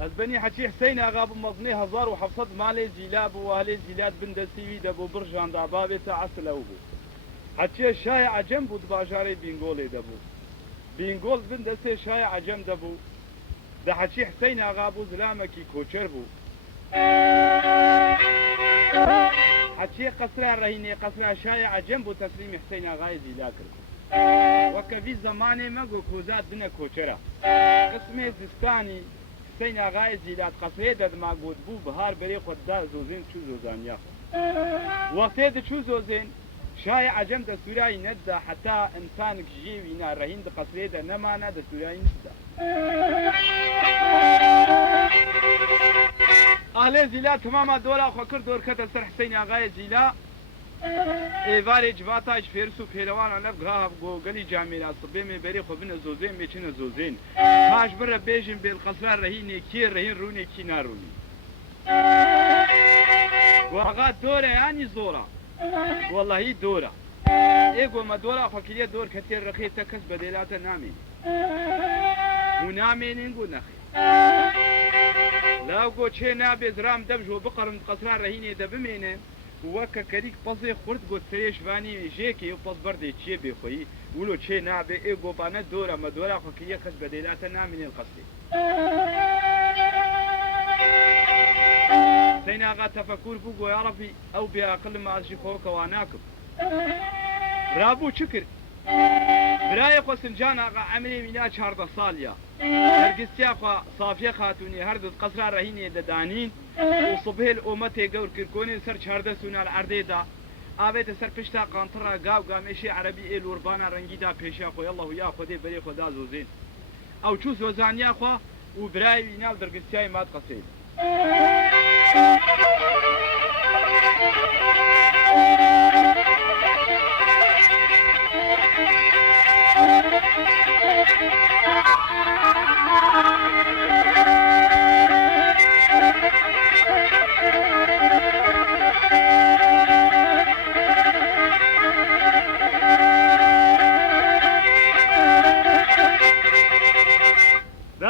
از بني حكي حسين اغا بمضني 1700 مالي جيلاب واهلي جيلات بند سيوي دبو برجان دابابي تعسل او بو حكي شاي عجم بود باجاري بينغولي دبو بينغول بند سي شاي عجم دبو ده حكي حسين اغا بو زلامكي كوچر بو حكي قصر رهيني قصر شاي عجم بو تسليم حسين اغا جيلا كرد وكفي زماني مگو كوزات بنا كوچرا قسمي زستاني حسين آغای زیلات قصره داد ما گود بو بهار بری خود دا زوزین چو زوزانیا وقتی دا چو زوزین شای عجم دا سورای ند دا حتی انسان کجیوی نا رهین دا قصره دا نمانا دا سورای ند دا اهل زیلات تماما دورا خو کرد دور کت سر حسين آغای زیلا ایواری جواتاش فیرسو پیروان علب گاه گوگلی جامیلا صبی می بری خو بین زوزین میچین زوزین هاش بره بیجن بیل قصر رهینه کی رهین رونه کی نارونی وغا دوره یعنی زورا والله دوره ایگو ما دوره خو کلیه دور کتیر رخی تکس بدیلات نامین ونامین گو نخی لا گو چه نابز رام دبجو بقرم قصر رهینه دبمینه وەکە کەریک پەزێ خورد گۆ سرێشوانی ژێکی و پەس بەردێ چێ بێخۆیی ولو چێ نابێ ئێ گۆبانە دۆرە مە دۆرا خۆکیە کەس بەدەیلاتە نامێنێن قەسێ حسين آغا تفكر بوو يا ربي ئەو بێعەقڵ مازی خۆکەوا ناکەم رابوو چ کرد برایە خۆ سنجان ئاغا ئەمرێ مینا 14 ساڵیە هەرگستیا خوا سافیە خاتونی هەردوو قەسرا ڕەهینێ دەدانین وصبهل أمتي جور كيركوني سر شهردة سونا العرديدا آبيت سر بشتا قانطرة قاو قامشي عربي إل وربانا رنجيدا بيشا خو يالله يا خدي بري خدا زوزين أو شو زوزان يا خو وبراي ينال درقسياي مات قصيد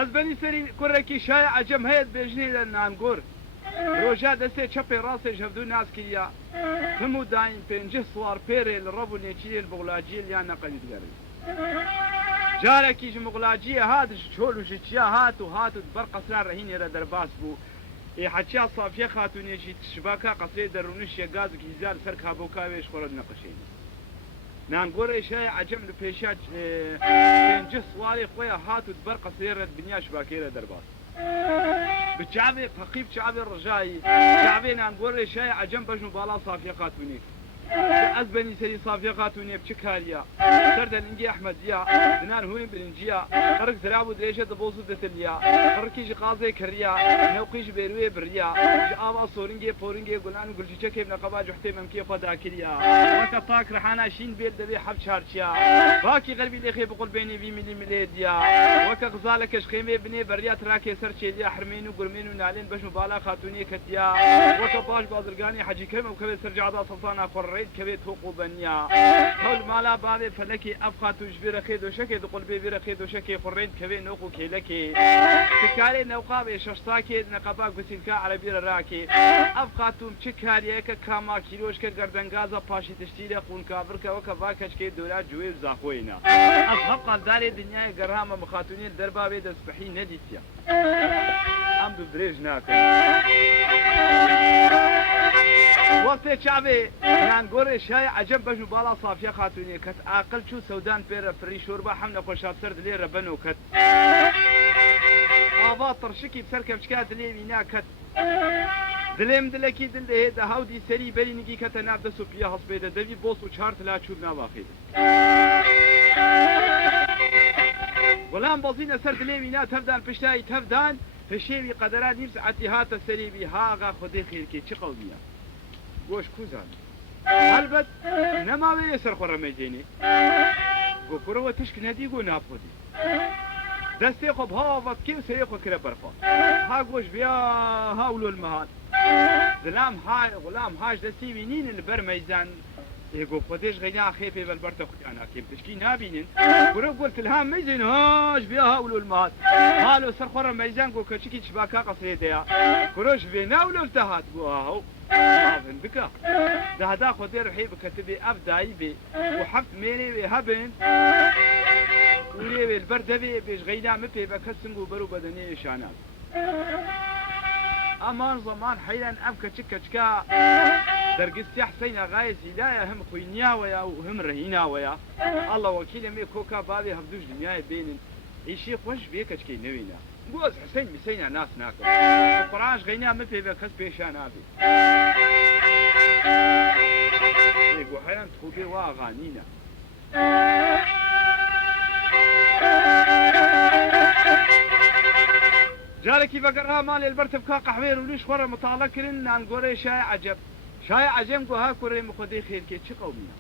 دەستبەنی سەری کوڕێکی شای عەجەم هەیە بێژنی لە نانگۆر ڕۆژا دەستێ چەپێ ڕاستێ هەفتوو ناسکریا هەموو داین پێنجە سوار پێرێ لە ڕەب و نێچیرێ بوغڵاجیە لیان نەقەلیت گەڕی جارێکیش مغڵاجیە هاتش چۆل و ژچیا هات و بەر قەسرا ڕەهینێرە دەرباس بوو حەچیا سافیە خاتونێکی شباکە قەسرێ دەڕونشیە گازێکی زیاد سەر کابۆ کاوێش خۆرت نەقەشێنی نانگۆڕی شای عەجەم لە پێشا پێنجە سواری خۆیان هات و بەر قەسرێرە دنیا شباکەیرە دەرباس بچاوێ فەقیب چاوێ ڕژایی چاوێ نانگۆڕی شای عەجەم بەژن و باڵا سافیە خاتونێ ئەس بەنی سەری سافیە خاتونێ بچ کاریە سەردەنگی ئەحمەدیە دنان هوی برنجیە قەرک زرا بوو درێژە دەبۆز و دەتلیا قەڕکیش قازێ کڕیا نەوقیش بێروێ بریا ژ ئاوا سۆرنگێ پۆرنگێ گولان و گولچیچەکێ بنەقەبا جوحتێ مەمکێ خۆدا کردیا وەکە پاک ڕەحانە شین بێت دەبێ حەب چارچیا باکی غەربی لێخێ بقول بینێ وی ملی ملێدیا وەکە غزالەکەش خێمێ بنێ بەریا تراکێ سەر چێدیا حرمێن و گورمێن و نالێن بەش و بالا خاتونێ کەتیا وەکە باش بازرگانی حەجیکەمە و کەوێت سەرجادا سەڵتانە خۆڕێت كبيت حقوق بنيا هول مالا بابي فلكي أفخات وجبير خيد وشكي دقل بيبير خيد وشكي خرين كبير نوقو كيلكي تكاري نوقابي ششتاكي نقاباك بسيلكا عربي راكي أفخاتهم تشكاريك كاما كيلوش كردنغازا باشي تشتيلي قون كافركا وكفاكش كي دولات جويل زاخوينا أفخاب قال داري دنيا قرامة مخاتونين دربابي دسبحي نديتيا أم ببريج ناكل وقت شعبي نانگۆڕێ شای عەجەم بەژ و باڵا سافیە خاتونێ کەت ئاقل چوو سەودان پێرە فری شۆربە حەم نەخۆشات سەر دلێرە بەن و کەت ئاوا تڕشکی بسەر کەمچکا دلێوی ناکەت دلێم دلەکی دل دەهێدا هاودی سەری بەرینگی کەتە ناف دەست و پیە هەڵسپێدە دەوی بۆس و چارت لا چوب ناواخێت وەڵام بەزینە سەر دلێوی نا تەفدان پشتایی تەفدان هەشێوی قەدەران نیم سعەتی هاتە سەریبی هاغا خودێ خێرکێ چ قەڵبیە گۆش کوزان هەلبەت نەماوەیە سەرخۆڕە مەیدێنێ گۆکوڕەوە تشک نەدی گۆ ناپۆدی دەستێ خۆ هاوەکێ و سەرێ خۆ کرە بەرخۆ ها گۆش بیا هاولۆ المەهات دلام های غلام هاش دەستی وینین لەبەر مەیزان يقول قديش غناء خيفي بالبرتة أنا كيف تشكي نابين ورب قلت لها ميزين هاش بيها ولو المهات هالو سرخورة ميزان قول كشكي شباكا قصري ديا كروش بينا ولو التهات قول هاو هابن بكا ده هدا خدي رحي بكتبي أبداي بي وحفت ميلي بهبن ولي البردة بي بيش غناء مبي بكسن برو بدني شانات امان زمان حيلا ابكى تشكا درقستي حسين غايز لا هم خوينيا ويا وهم رهينا ويا الله وكيل مي كوكا بابي هفدوش دنيا بين ايشي خوش بيك تشكي نوينا بوز حسين مسينا ناس ناكل القرآن غينا مفي بكس بيشان ابي يقول حيلا تخوبي واغانينا جاركي بقرها مالي البرتب كا قحوير وليش ورا مطالع كرن عن قوري شاي عجب شاي عجب قوها كوري مخدي خير كي تشي قومينا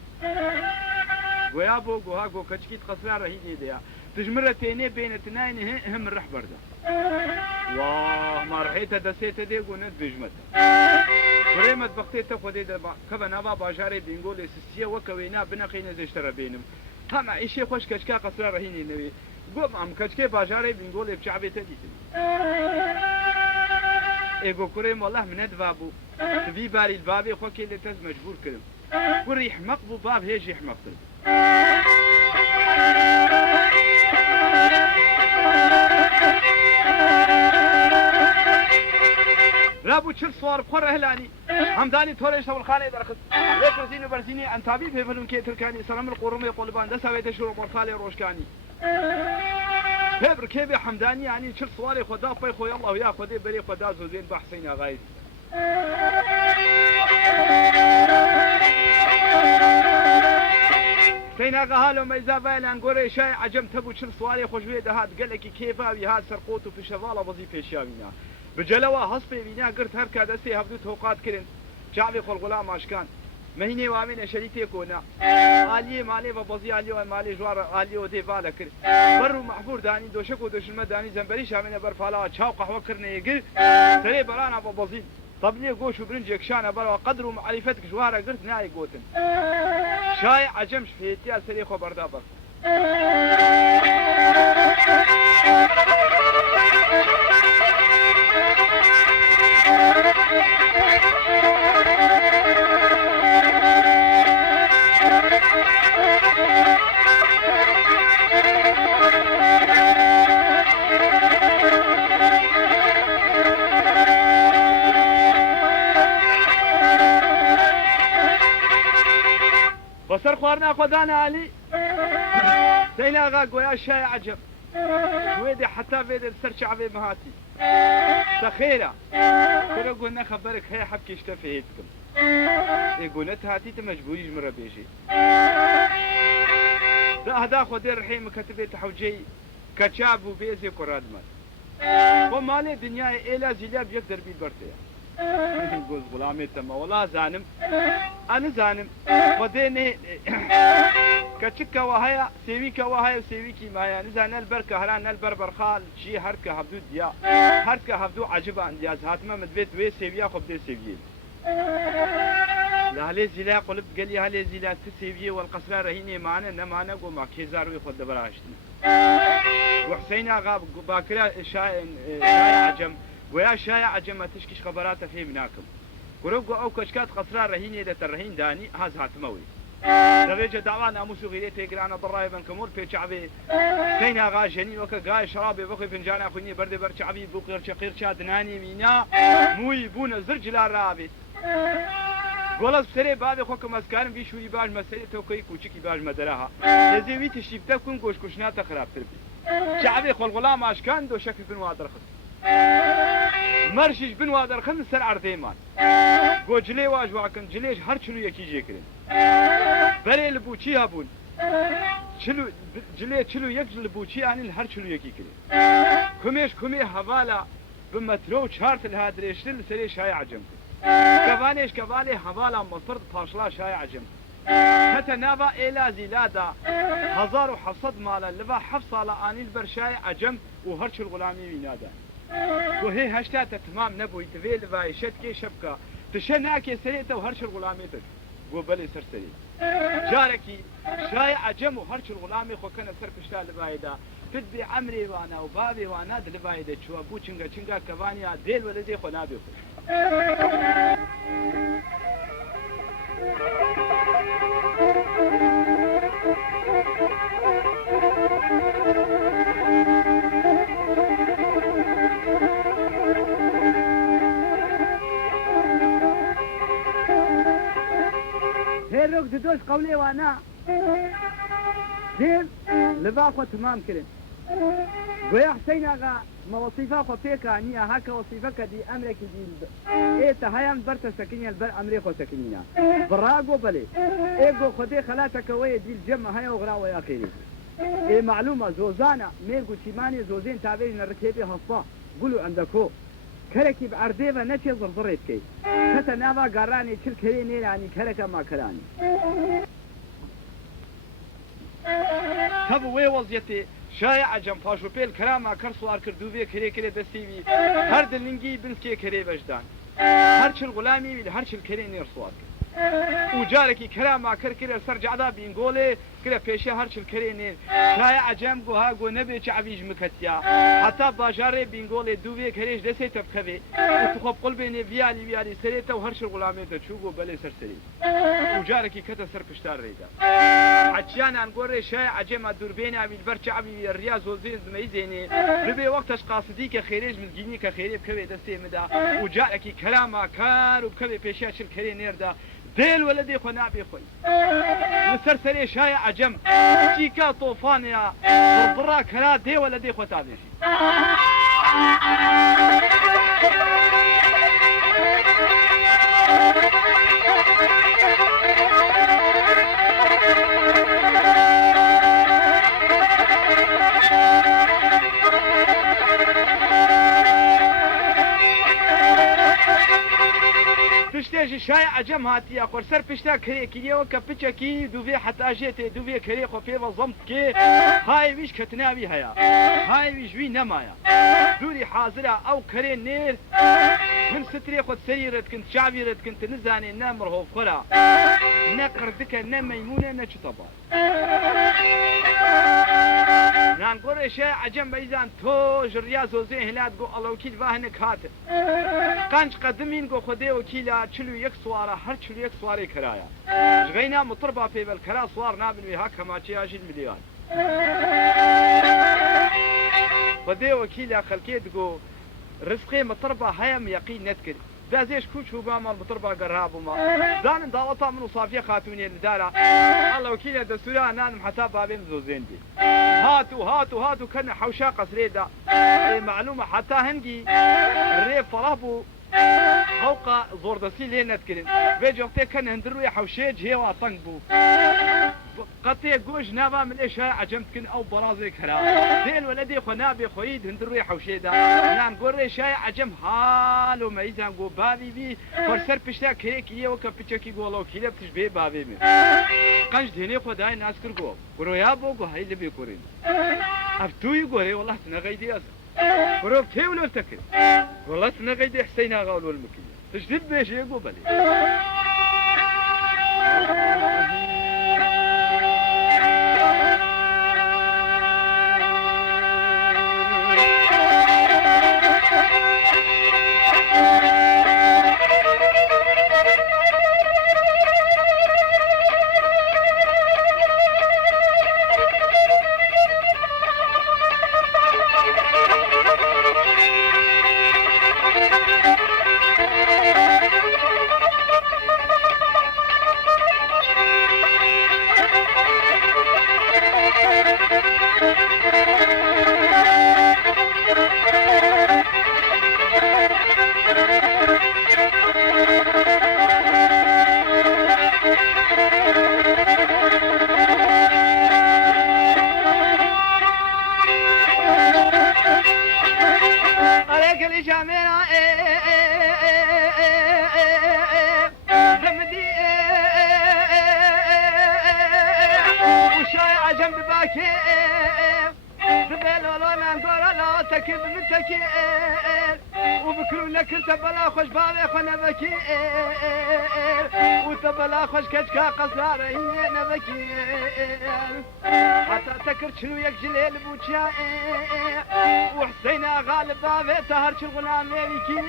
قويا بو قوها قو كشكي تقصرا رهيني ديا تجمرة تيني بين اثنين هم الرح بردا واه ما رحيتها دسيتها دي قونا بجمتها قوري مدبقتي خدي دبا كبا نابا باجاري بينقول سسيا وكوينا بنقينا زيشترا بينهم هم ايشي خوش كشكا قصرا رهيني نبي قوم ام كشكي باجاري بينقول بشعبي تديتني ايگو كريم والله من ادبابو تبي باري البابي خوكي اللي تز مجبور كرم كوري يحمق بو باب هيج يحمق تل رابو تشل صوار بخور هلاني همداني توريش تو الخانه درخت ليك رزينو برزيني ان تابي في فلم كي تركاني سلام القرمي قلبان دسا بيت شروق ورخالي روشكاني فبر كيف حمداني يعني شل صواري خدا باي خويا الله ويا خدي بري خدا زوزين بحسين يا غايد سينا غهالو ميزا بايلان قوري شاي عجم تبو شل صواري خوشوي دهات قال لك كيفا بها سرقوتو في شغاله وظيفه شاوينا بجلوا هصبي بينا قرت هركا دسي هبدو توقات كرن شعبي خل غلام اشكان مهني وامين شريتي كونا علي مالي وبزي علي ومالي جوار علي ودي بالا كر برو محفور داني دوشك ودوشلمه داني زنبري شامنه برفالا چاو قهوه كرنه يقر سري برانا وبزي طب ليه قوش وبرنج يكشانه برا قدر ومعرفتك جواره قرت ناي قوتن شاي عجم شفيتي سري خو بردابر بسر خوارنا خدانا علي سينا غا قويا شاي عجب ويدي حتى بيد السر شعبي مهاتي سخيرة كنا قلنا خبرك هي حبكي اشتفيتكم يقولنا تهاتي تمجبوري جمرة بيجي هدا خدي الرحيم كتبي تحوجي كتشاب وبيزي قراد مال ومالي دنيا إلا زيلاب يقدر بيد برتيا قوز غلامي تما والله زانم أنا زانم وديني كتشكا وهاي سيويكا وهاي سيويكي مايا نزان البركة هلان البربر خال شي هركا هبدو ديا هركا هبدو عجبا اندياز هاتما مدبيت وي سيويا خبدي سيويين لهالي زيلا قلب قال لي هالي زيلا تسيويي والقصرة رهيني معنا نمانا قوما كيزار ويخد براشتنا وحسين غاب باكرا شاي عجم ويا شاي عجم تشكيش خبراته في مناكم قرقو او كشكات قصرة رهيني ده الرهين داني هاز هاتموي درجة دعوانا أموسو غيريتي قرانا ضراي بن كمور في شعبي سينا غا جنين وكا غاي شرابي بخي فنجانا أخويني برد بر شعبي بوقير شقير شادناني مينا موي بونا زرج لا رابي قولز بسري بابي خوك مسكارم في شوري باج مسري توكي كوچكي باج مدراها لزيوي تشيبتا كون گوش كوشناتا خراب تربي شعبي خل غلام اشكان دو شكل بن وادر خد مرشش بن وادر خد سر عرضيمان گو جلي واج واكن جليش هر چلو يكي جيكرين بري البوچي هبون چلو جلي چلو يك البوچي اني هر چلو يكي كرين كميش كمي حوالا بمترو چارت الهادريشتل سري شاي عجم كبانيش كبالي حوالا مصر طاشلا شاي عجم حتى نابا إلى زيلادا 1700 مالا لبا حفصة آني البرشاي عجم وهرش الغلامي وينادا وهي هشتا تمام نبوي تفيل باي شتكي شبكة تشناكي سريته وهرش الغلامي تك وبلي سرسري جارێکی شای عەجەم و هەرچی غوڵامی خۆکەنە سەر پشتا لەبایدا پت بێ ئەمرێ وانە و باوێ وانە لەبای دەچووە بوو چنگە کەوانیا دێل وەلە دێ خۆ نابێ خۆ هێرۆک دۆش قەولێ وانە دێم لەبا خۆ تمام کردن گویا حسەین ئاغا مەوەسیفا خۆ پێکا نییە هاکە وەسیفەکە دی ئەمرێکی دی ئێتە هەیان بەرتە سەکنیان بەر ئەمرێ خۆ سەکنینە بڕاگۆ بەلێ ئێگۆ خۆدێ خەلاتەکەوەیە دیل جەمە هەیە و غراوە یاخێری ئێ معلومە زۆزانە مێرگ و چیمانی زۆزێن تابێژ نەڕکێبێ هەستا گول و ئەندەکۆ کەرەکی بەعردێڤە نەچێ زڕزڕێ بکەیت کەتە ناوا گاڕانی چل کەرێ نێرانی کەرەکە ماکەرانی هەبوو وێ وەزیەتێ شای عەجەم پاش و پێل کەراما کەر سوار کردو بێ کرێ دەستیوی هەر دلنگی بنسکێ کەرێ بەشدان هەر چل غولامی وی هەر چل کەرێ نێر سوار کرد و جارێکی کەراما کەر کرێ سەر جەعدا بینگۆڵێ کرە پێشە هەر چل کەرێ نێر شای عەجەم گوها گۆ نەبێ چ عەویژ مکەتیا حتا باژارێ بینگۆڵێ دووێ کەرێش دەسێتە بخەوێ و خۆ بقڵ بێنێ ویالی سەرێتە و هەر چل غولامێ دەچوو بۆ بەلێ سەرسەری و جارێکی کەتە سەر پشتار ڕێدا عەچیانان گۆڕێ شای عەجەمە دووربێناوی بەر چاوی ڕیا زۆزێ زمەی زێنێ ببێ وەختەش قاسدی کە خێرێژ مزگینی کە خێرێ بکەوێ دەستێ مدا و جارێکی کەراما کار و بکەوێ پێشیا چل کەرێ نێردا دێل وەلە دێ خۆ نابێ خۆی لەسەر سەرێ شای عەجەم چیکە تۆفانەیە بڕا کەرا دێ وەلە دێ خۆ تابێژی پشتێژی شای عەجەم هاتیە خۆرسەر پشتا کرێکیەوە کە پچێکی دووێ حتاژێتێ دووێ کەرێ خۆ پێوە زەم بکێ هایویش کەتناوی هەیە هایویژوی نەمایە دووری حازرە ئەو کەرێ نێر من سترێ خۆت سەری ڕێتکن چاوی ڕێتکنتە نزانێ نە مرهۆڤ خۆرە نە قردکە نە مەیمونە نە چتەبا نانگۆڕێ شای عەجەم بەیزان تۆ ژڕیا زۆزێ هێلات گۆ ئەڵەوکیل ڤاهنک هاتن قەنج قەدمین گۆ خۆدێ وەکیلە 41 سوارە هەر 41 سوارەی کەرایە ژغەینا متڕ با پێبەل کەرا سوار نابنوێ ها کەماچی ئاژیل ملیان خۆدێ وەکیلە خەلکێ دگۆ ڕزقێ متڕ با هەیەم یەقین نەتکرد دازێش کوچ و بامان متڕ با گەڕابوومە زانن داوەتا من و سافیە خاتوونێ لەدارە ئەڵە وەکیلە دەسوورا نانم حتا بابێم زۆزێن بێ هاتو کەنە حەوشا قەسرێدا معلومە حتا هەنگی ڕێ فەڵا بوو هەوقا زۆردەسی لێ نەتکردن بێ جۆختێ کەن هەندروی حەوشێ جێوا تەنگ بوو قەتێ گۆژ نابا من لێ شای عەجەم بکن ئەو بەڕازێک هەرا دێن وەلە دێ خۆ نابێ خۆیت هەندروی حەوشێدا نان گۆڕێ شای عەجەم حال و مەیزان گۆ باوی بی خۆرسەر پشتا کرێکیەوە کە پچێکی گۆڵەوکی لە پتش بێ باوێ من قەنج دێنێ خۆدای ناز کرد گۆ گۆڕۆیا بۆ گۆ هەی لەبێ کوڕین ئەفتووی گۆرێ وەڵات نەغەی دێزم برو كيف ولا افتكر والله تنقيد حسين اغا ولا المكيه تجدد باش يقول بالي جنب باكي ببلولو من قرلو تكب من تكير وبكرو لك تبلا خوش بابي خونا بكير وتبلا خوش كشكا قصار نبكير حتى تكر شنو يكجليل بوشا وحسين غالب بابي تهرش الغلام يكير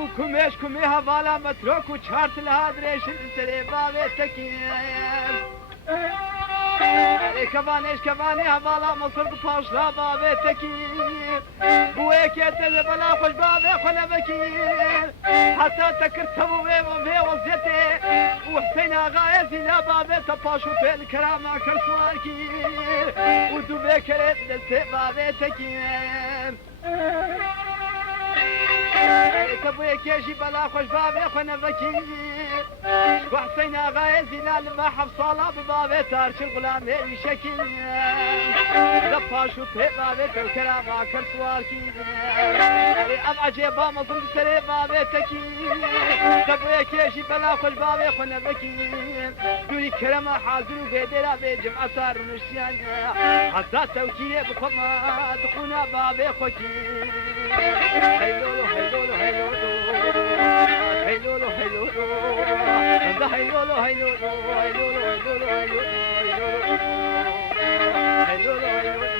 وكميش كميها بالا متروك وشهرت الهادريش السري بابي تكير كفانيش كفاني هبالا مصر بفاش لا بابي تكير بويك يتل بلا خوش بابي خونا بكير حتى تكرت بوبي وبي وزيتي وحسين غاية زينا بابي تفاشو في الكرامة كرسواكير ودوبي كريت دستي بابي تكير تبوي كيشي بلا خوش بابي خونا بكير وحسين غاية زينا لما حفصالا ببابي تارش الغلام يشكي دفاشو في بابي توكرا ما كرسواركي أبع جيبا مظلم سري بابي تكي تبوي كيشي بلا خوش بابي خونا بكير دوني كرما حاضر وبيدرا بجمع صار ونشيان حتى توكيه بخما دخونا بابي خوكي هيلولو هيلولو هيلولو هيلولو هيلولو هيلولو هيلولو هيلولو هيلولو هيلولو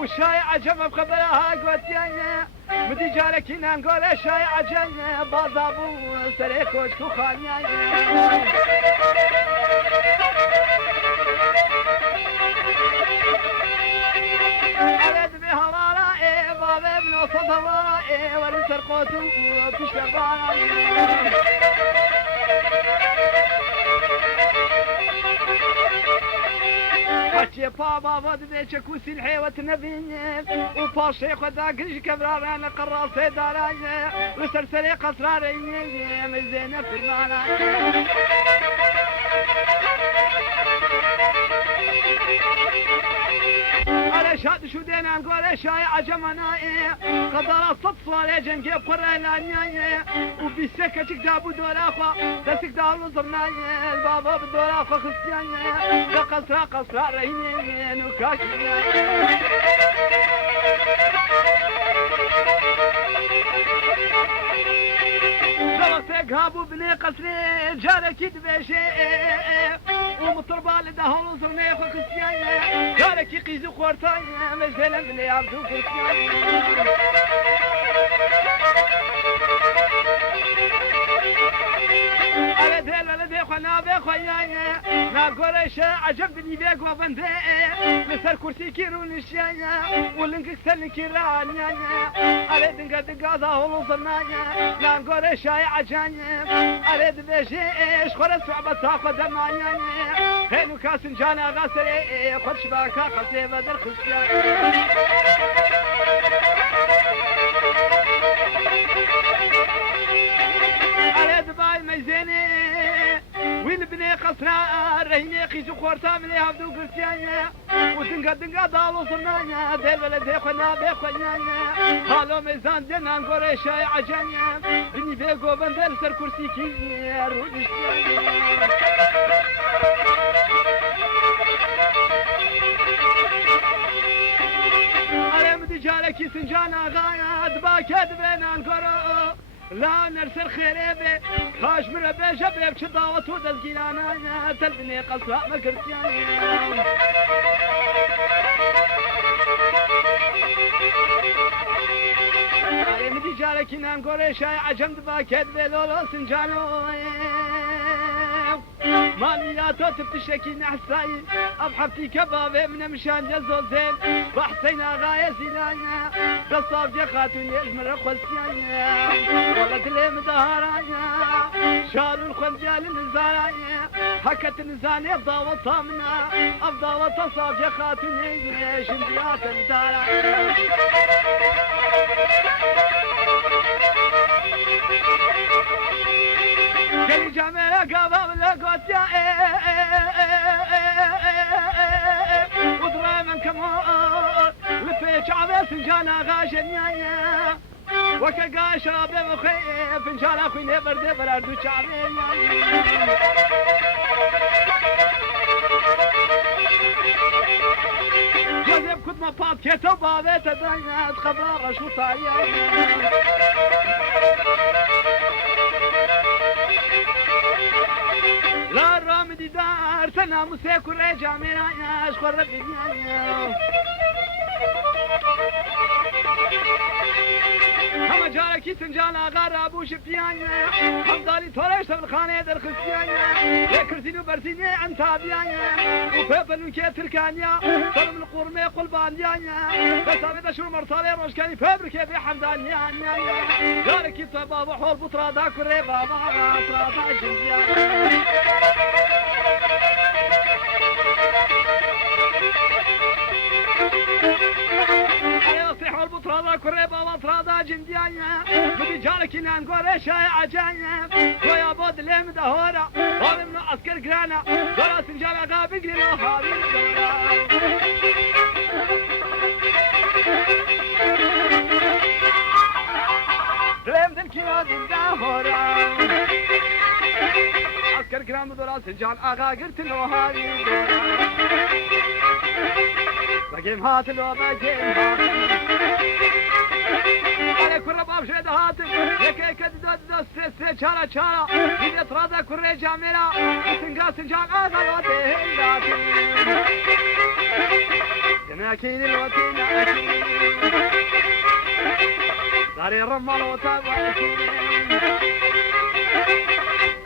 وشاي عجم بخبرها قوتيانا مدي جارك نقول شاي عجم بازابو سريكوش كوخانيا أرد بها ورائي بابا ابن وسط ورائي ورسر قوتو وبشتر ورائي حكي بابا ود بيش كوسي الحيوة نبيني وباشي خدا قريش كبرار انا قرار سيداراي وسرسري قصراري مزينة في الماراي على شاد شو دينا نقول شاي عجمنا قدر الصد صالي جنجيب قرينا وبيسكة كدابو دولاخوا دسك دارو زرنا البابا بدولاخوا خستيان قصرا قصرا رهينين وكاكيان زوجتك هابو بني قصري جارك يدبشي ومطربال دهون زرني خو خستيان جارك يقيزو خورتاي مزينا بني عبدو خستيان خونا بخويا ناقول شا عجبني بيك وبندي مسر كرسي كيرو نشيا ولنك سلكي رانيا اريد نقد ظهور صنايا ناقول شا عجاني اريد بيش خور صعبة تاخذ مايا هينو كاس جانا غسري خد شباكا قصي بدر خسيا اريد باي ميزيني وين بني قصرا رهيني قيسو خورتا ملي هبدو قرسيانا ودنقا دنقا دالو صنايا ديل ولا دي خونا بخويا هالو ميزان دينا نقول شاي عجانيا بني بيقو بندل سر كرسي كي رودشتيانا ارم دي جالكي سنجانا غايا دباكد بينا نقول لا نرسل خيري خاش من بيجا بيبش ضاوت ودزقيلانا تلبني قصراء مكرتياني مدي جارك نانقوري شاي عجم دباكد بلولو سنجانو مالياتو تفتشكي نحساي أبحبتي كبابي من مشان جزوزين بحسين أغاية زينايا بصاب جخاتون يجمل الخلسيايا والله دلي مدهارايا شارو الخنجال النزارايا حكت النزاني أفضى وطامنا أفضى وتصاب جخاتون يجمل شنديات الدارايا جلي جامعة قبام لقوت يا وضري من كمون لفيش عبي فنجانا غاشن يا وكا قاشا بمخي فنجانا خوي نبر دبر أردو شعبي جوزيب كنت مباب كيتو بابي تدرينات خبر شو طايا لا رامدي دار تنام سيكون رجع من عياش خرب الدنيا هم جاركي سنجانا غار ابو شفيانا هم ضالي تورش من خانه در خسيانا يا كرسينو برسيني انت ابيانا وبابن وكي تركانيا سلم القرمي قلبانيا بس هذا شو مرسالي روشكاني فابركي في حمدانيا جاركي بابا حول بطرا دا كري بابا طرا جنجيا البطرة كريبة وطرادة جنديانيا بدي جالك إنان قوري شاي عجانيا ويا بود اللي مدهورة وابي من أسكر قرانا دورا سنجالة غابي قلنا هابي دلم دل كينا دهورة أسكر قرانا دورا سنجال آغا قرتلو هابي بقيم هاتلو بقيم هاتلو على كل باب شهد هاتف لك كد دوس شارع شارع إذا تراضى كل جامرة سنقاس سنجان أغلى جناكين الوطين داري الرمال وطاوة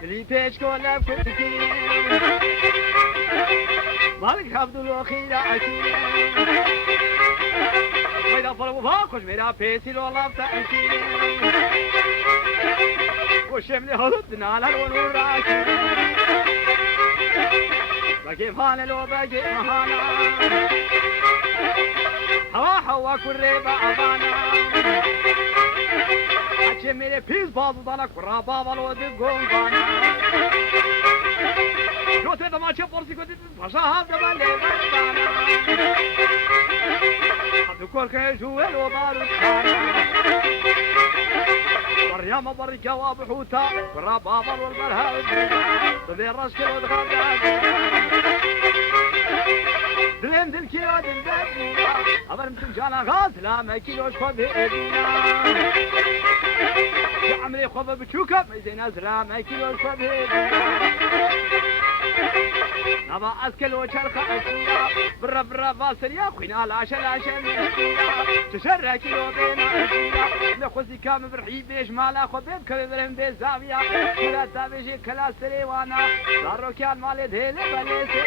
اللي بيش كولا بكتكين مالك حفظ الوخيرة أكيد وإذا فرقوا فاقش ميرا بيسي لو الله فتأكيد وشملي هردنا على الونور أكيد بقيم هانا لو بقيم هانا هوا هوا كريبا أبانا أكي ميري بيز بازو دانا كرا بابا لو دقون بانا جوتي دماشي بورسي كنت باشا هذا بالي بانا أذكر كيجوال وبارد مريم بركة وبحوتة والربابة والبرهاد بذي الرشك والغداد دلين دل كيلو دل دل أبر متنجانا غازلا ما كيلوش خذ إيدينا عمري خذ بشوكة ميزين أزلا ما كيلوش خذ إيدينا نبا أسكل وشرخ أسيا برا برا فاسريا خوينا العشا العشا تشرى كيلو بينا أسيا لخوزي كام برحي بيش مالا خو بيب كبيرهم بيزاويا كلا تابيجي كلا سريوانا دارو كيان مالي دهيلي بليسي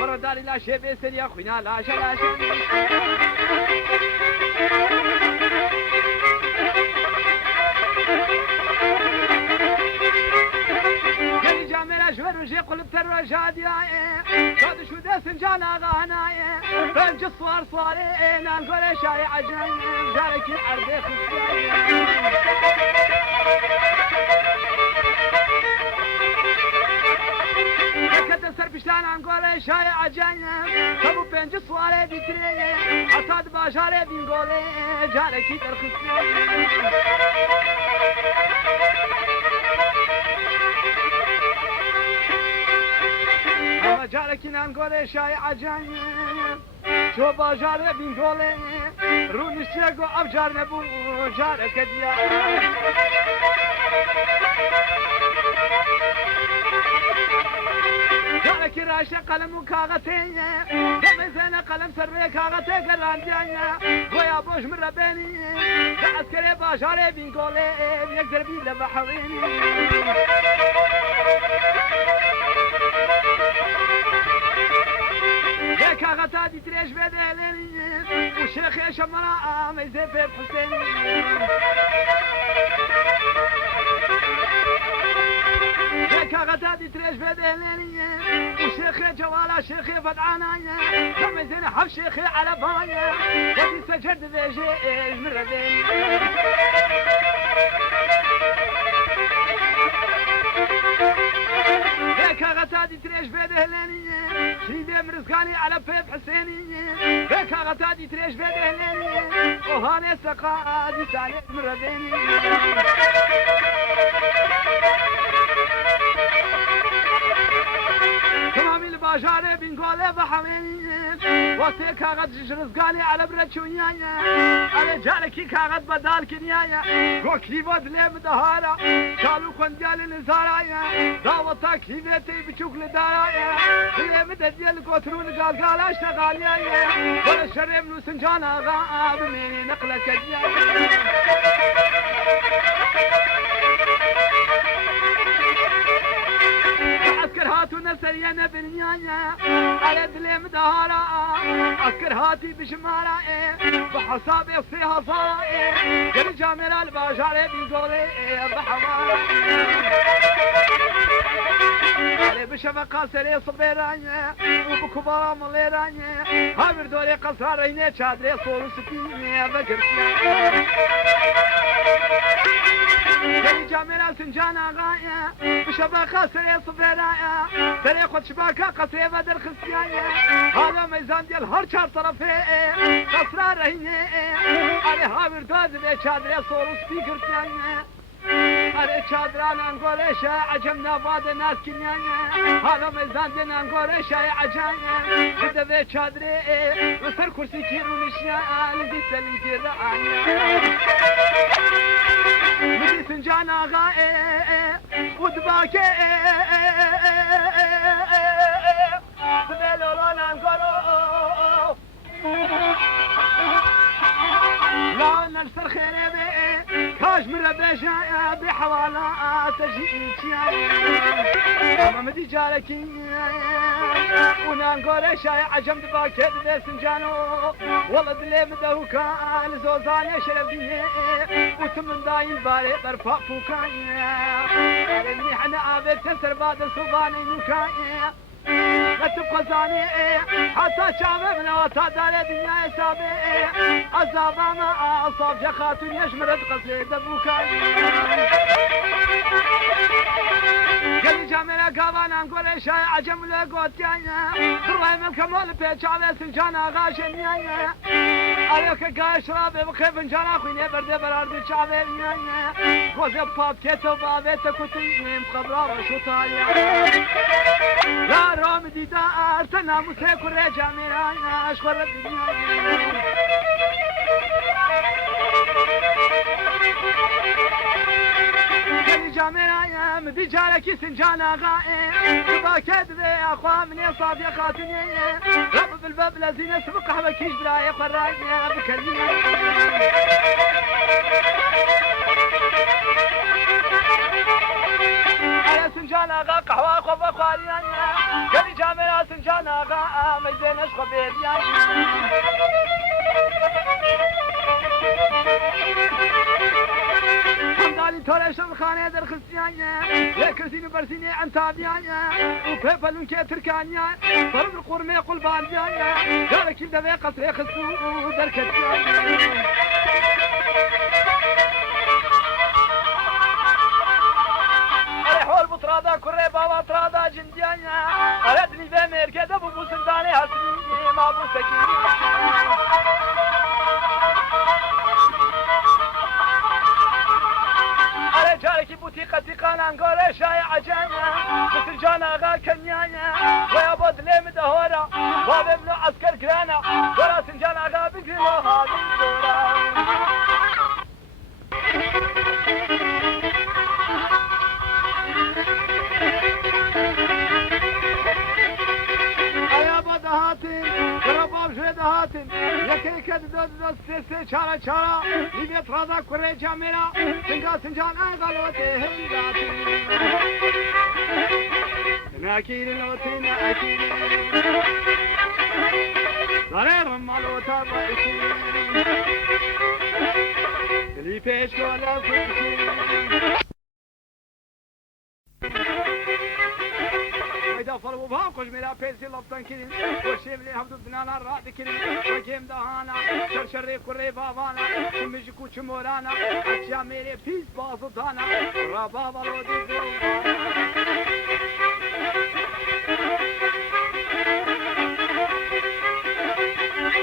برا داري لا شي بيسريا خوينا العشا العشا جوجي قلب تروجاد يا قاد شو دس جانا غانا بنج الصوار صاري نقول شاي عجن جارك الارض كده سر بشلان نقول شاي عجن ابو بنج الصوار بيتري حتى باشاره بنقول جارك ترخص جارك نقول شاي عجن شو باجار بنقول رونشيكو افجار نبو جارك ديا جارك راش قلم وكاغتين دمزنا قلم سري كاغتين قرانديانا ويا بوش من رباني عسكري باشاري بينقولي يقدر بي لبحريني يا كاغتادي تريش بدلني وشيخ يا شمراء ميزي في حسين كاغتادي تريش بدلني وشيخي جوالا شيخي فدعانايا خمسين حف شيخي على بايا ودي سجد بيجي من ردين يا كاغتادي تريش بدلني شريدي مرزقاني على بيب حسيني يا كاغتادي تريش بدلني وهاني سقادي سالي من رديني باجاري بنقولي بحويني وقتي كاغد رزقاني على برتشونيايا على جالكي كاغد بدال كنيايا قوكي بدلي بدهارا قالوا كونديالي نزارايا داوتا كيفيتي بشوك لدارايا هي مدى ديال قوترون قال اشتغاليايا ولا شري منو سنجانا غاب مني نقلك الجايا عسكر هاتو نسريا نبنيايا على دلي مدهارا عسكر هاتي بشمارا بحسابي فيها صارا قل جامل الباشاري بيقولي بحوارا علي بشفقة سري صبيرايا وبكبارا مليرايا هابر دوري قصراريني شادري صور سكيني بقرسيا قل جامل سنجانا غايا بشفقة سري صبيرايا سري خد شباكة قصري بدر خسيايا هذا ميزان ديال هر چار طرفي قصراريني علي هابر دوري شادري صور سكيني أري چادران انگوره شای عجم نباد ناس کنیانه حالا مزان دن انگوره شای عجانه بده به چادره و سر کرسی کی رو نشیان دی سلیم کی رعانه مدی سنجان آقا و دباکه بلولان انگورو لا نرسل خيري بي كاشمر بشايا بحوالات تجيكيا اما مدي جاركي ونانقور شاي عجم دباكي دي سنجانو والله دلي مدهوكا لزوزاني شربيه وتمن داين باري برفا فوكايا اللي حنا ابي تسر بعد صوباني نوكايا تبقى زاني حتى شعب من وتدار الدنيا سابي عذاب ما أصاب جخاتون يشمرد قصيد بوكاي قال جامل قابانا نقول شاي عجم لقوت كايا برواي من كمال بيت شعب سنجانا غاشن يايا عليك قاش رابي بخيف انجانا خويني برد برارد شعب يايا خوزي باب كيتو بابيتا كتيم خبرا وشوطايا لا رامي دار تنام وسيكون رجع ميرانا اشخر الدنيا كل جامعنا مدي جارك سنجانا غائب تباكد ذي اخوة من يصاب يا خاتني رب بالباب لازين سبق حبكيش براي خراي بكلمة سنجان آقا قهوة خوب خواريان قلي جامعنا سنجان آقا مجدين اشخو بيديان حمدالي تورش الخانة در خسيان يكرسين برسيني عن تابيان وبيبلون كي تركانيان فرد القرمي قلبان بيان قالك يبدا بي قصري خسو در كتيان حول بطرادا كري بابا طرادا جنديانا أردني بامير كده ببو سلطاني هسني ما بو سكيني أري جاركي بوتيقة تيقانا نقول شاي عجانا مثل جانا غا كنيانا ويا بود لي مدهورا بابا ابنو عسكر كرانا ولا سنجانا غا بقرينو هذي الدورا كد دو سي چارا چارا لیبیت رادا کره جامینا سنگا سنجان آغالوته هنگاتی ناكير لوتي ناكير داره رمالوتا بايكي اللي فيش ولا فيكي هيدا فرو باقوش ملا بيسي لبطن كرين وشيم لي هبدو بنانا راد كرين وجيم دهانا شرشري كوري بابانا شمجكو شمورانا اشيا ميري فيس بازدانا رابا بالودي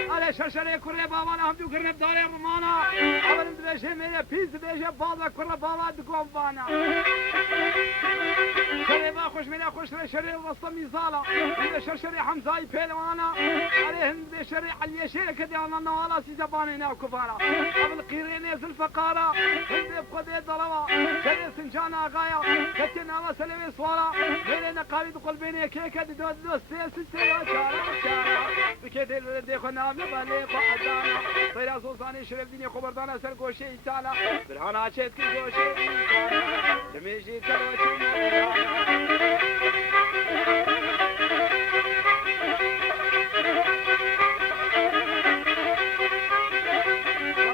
على شرشري كوري بابانا هبدو قرب داري رمانا اول بيجي ميري فيس بيجي بابا كوري بابا دقوم بانا شريبا خوش منا خوش شري وصمي زالا إذا شرشري حمزاي بيلوانا عليهم بشري علي شيء كده أنا نوالا سيزباني ناكفارا قبل قيرين يزل فقارا هندي بقدي ضربا شري سنجانا غايا كتنا مسلمي صورا بيننا قابل قلبيني كيكا دو سيا شارع بكده الولد خنا ببالي قعدانا طيرا سوساني شرف ديني خبردانا سر قوشي إتالا برهانا عشيت كي قوشي دميجي تلوشي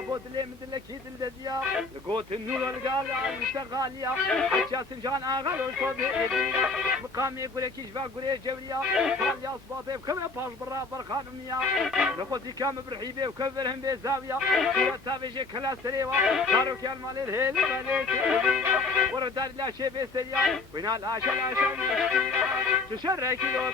قلت لي مثل اكيد الدنيا لقوت النور القال عن شغاليا حتى سنجان اغل والصوبي مقامي يقول لك يشبه يقول لي جوليا قال يا صباطي بكم باش برا برخان ميا لقوت كام برحيبه وكبرهم بزاويه وتابجي كلا سريوا صاروا كان مال الهيل مالك وردار لا شيء بسريا وين العشاء العشاء تشرك لو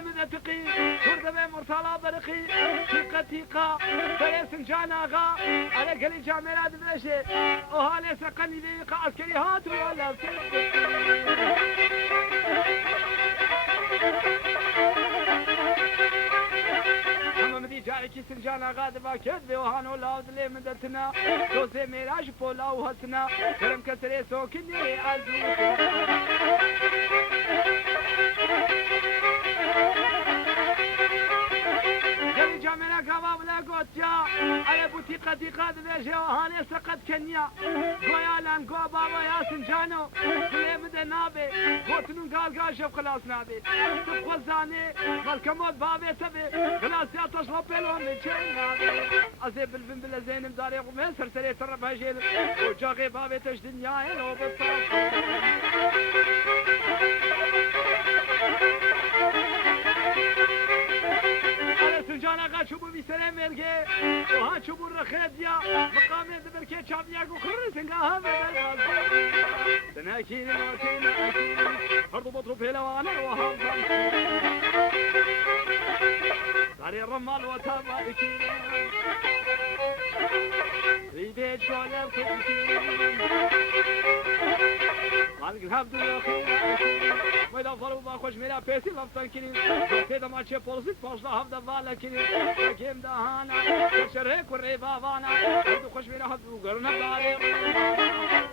بينا تقي شرد بين مرتلا برقي تيقا تيقا ثلاث جاناغا على قلي جاملات بلاشي وهالي سقني ذيقا عسكري هاتوا ولا اما مدي جاركي سنجانا غادبا كذبي وهانو لاود لي مدتنا دوزي ميراج بولا وهتنا كرم كسري سوكني عزوكو جامعنا كباب لا قوتيا على بوتيقة ديقة دبيجي وهاني سقط كنيا قويا لان قوى بابا يا سنجانو كلي بدا نابي قوتنون قال شوف خلاص نابي تبقى زاني والكمود بابي تبي خلاص يا تشرب بيلون لجين نابي أزيب الفن بلا زين مداري قمين سرسري ترب هجيل وجاقي بابي تش دنياي لو بصاف سنجانا قا شبو بسلام مرقي وها شبو الرخيديا مقامي دبركي شابياك وخري سنقاها بلغاز تناكيني موتينا أكيني هردو بطرو بيلوانا وها داري الرمال وتابا اكيني ريبيج شوالي وكيكيني مالك الهبد الأخير وإذا ضربوا ما خوش ملا بيسي لفتن كنين كده ما تشي بولسيت فاشلا هبدا بالا كنين كيم دهانا شرهيك والريبا بانا وإذا خوش ملا هبدو قرنا بداري